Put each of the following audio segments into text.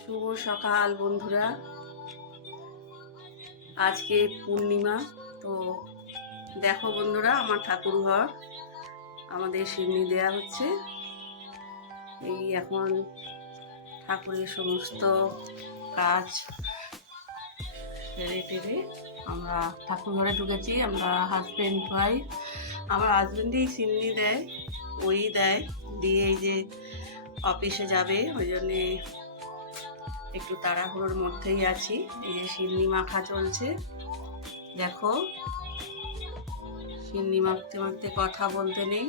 শুভ সকাল বন্ধুরা, আজকে পূর্ণিমা। তো দেখো বন্ধুরা, আমার ঠাকুর ঘর আমাদের সিন্নি দেয়া হচ্ছে। এই এখন ঠাকুরের সমস্ত কাজ সেরে টেরে আমরা ঠাকুর ঘরে ঢুকেছি। আমরা হাজব্যান্ড ওয়াইফ। আমার হাজব্যান্ডই সিন্নি দেয়, ওই দেয়, দিয়ে এই যে অফিসে যাবে, ওই জন্যে একটু তাড়াহুড়োর মধ্যেই আছি। এই যে সিন্নি মাখা চলছে, দেখো সিন্নি মাখতে মাখতে কথা বলতে নেই।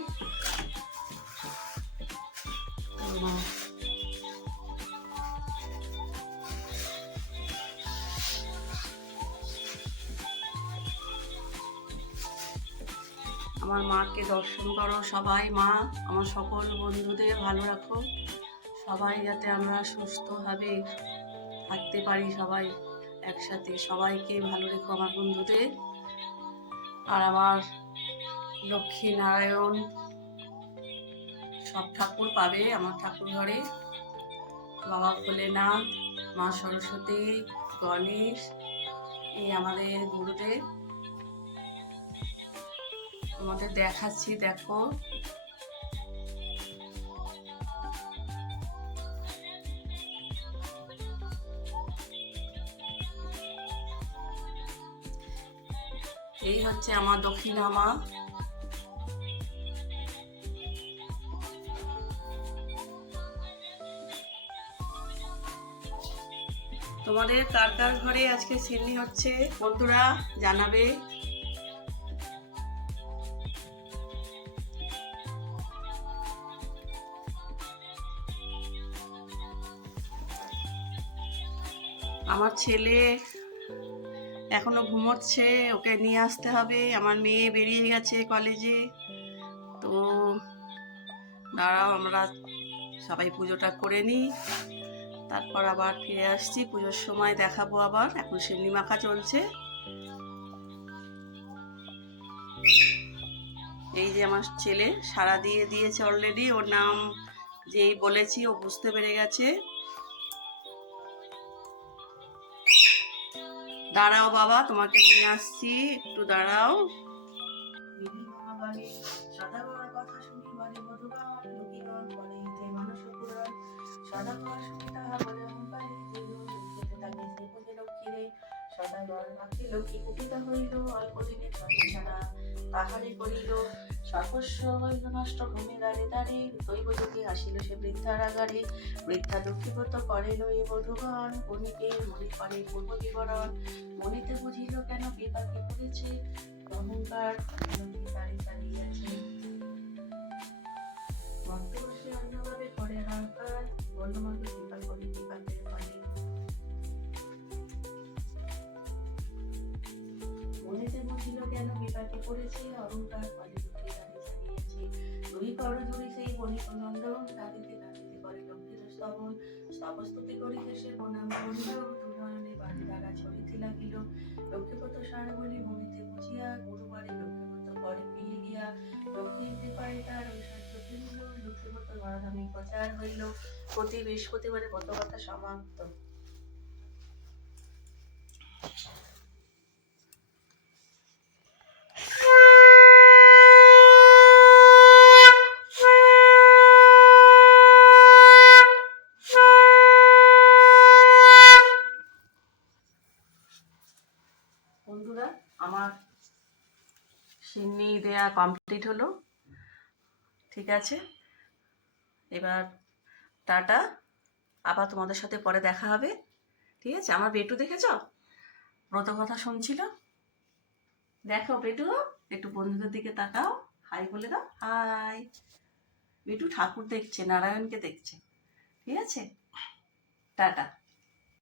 আমার মাকে দর্শন করো সবাই। মা আমার সকল বন্ধুদের ভালো রাখো, সবাই যাতে আমরা সুস্থভাবে থাকতে পারি, সবাই একসাথে। সবাইকে ভালো রেখো আমার বন্ধুদের। আর আমার লক্ষ্মী নারায়ণ সব ঠাকুর পাবে আমার ঠাকুর ঘরে। বাবা ভোলেনাথ, মা সরস্বতী, গণেশ, এই আমাদের গুরুদেব। তোমাদের দেখাচ্ছি, দেখো এই হচ্ছে আমার দক্ষিণা মা। তোমাদের কার কার ঘরে আজকে সিন্নি হচ্ছে বন্ধুরা জানাবে। আমার ছেলে এখনো ঘুমোচ্ছে, ওকে নিয়ে আসতে হবে। আমার মেয়ে বেরিয়ে গেছে কলেজে। তো দাঁড়াও, আমরা সবাই পুজোটা করে নিই, তারপর আবার ফিরে আসছি। পুজোর সময় দেখাবো আবার। এখন সিন্নি মাখা চলছে। এই যে আমার ছেলে সাড়া দিয়ে দিয়েছে অলরেডি। ওর নাম যেই বলেছি ও বুঝতে পেরে গেছে। দাঁড়াও বাবা, তোমাকে নিয়ে আসছি, একটু দাঁড়াও। লক্ষ্মী কুটিতা হইল, অল্প দিনে ছাড়া তাহারে করিল সর্বস্ব হইল নষ্ট ভূমি দাঁড়ে দাঁড়ে। দৈব যুগে আসিল সে বৃদ্ধার আগারে, বৃদ্ধা দুঃখীব্রত করিল এ বধূগণ, বণিকে মনে করে পূর্ব বিবরণ। মনিতে বুঝিল কেন বিপাকে পড়েছে, অহংকার দাঁড়িয়ে দাঁড়িয়েছে। ভক্তবশে অন্যভাবে করে হাহাকার, বর্ণমাকে কৃপা করে বিপাকের ফলে। মনেতে বুঝিল কেন বিপাকে পড়েছে, অহংকার ফলে দুঃখে দাঁড়িয়ে দাঁড়িয়েছে। দুই করজোড়ে সেই বণিক নন্দন, কাঁদিতে কাঁদিতে করে লক্ষ্মীর স্তবন। স্তবস্তুতি করিতে সে প্রণাম করিল, দুনয়নে বাড়ি দ্বারা ছড়িতে লাগিল। লক্ষ্মীপত সার বলি মনিতে বুঝিয়া, গুরুবারে লক্ষ্মীপত করে ফিরে গিয়া। লক্ষ্মীর কৃপায় তার ঐশ্বর্য ফিরিল, লক্ষ্মীপত ধরাধামে প্রচার হইল। প্রতি বৃহস্পতিবারে ব্রতকথা সমাপ্ত। বন্ধুরা, আমার সিন্নি দেয়া কমপ্লিট হলো। ঠিক আছে, এবার টাটা। আবার তোমাদের সাথে পরে দেখা হবে। ঠিক আছে। আমার বেটু দেখেছ, ব্রত কথা শুনছিল। দেখো বেটু, একটু বন্ধুদের দিকে তাকাও, হাই বলে দাও, হাই। বেটু ঠাকুর দেখছে, নারায়ণকে দেখছে। ঠিক আছে, টাটা।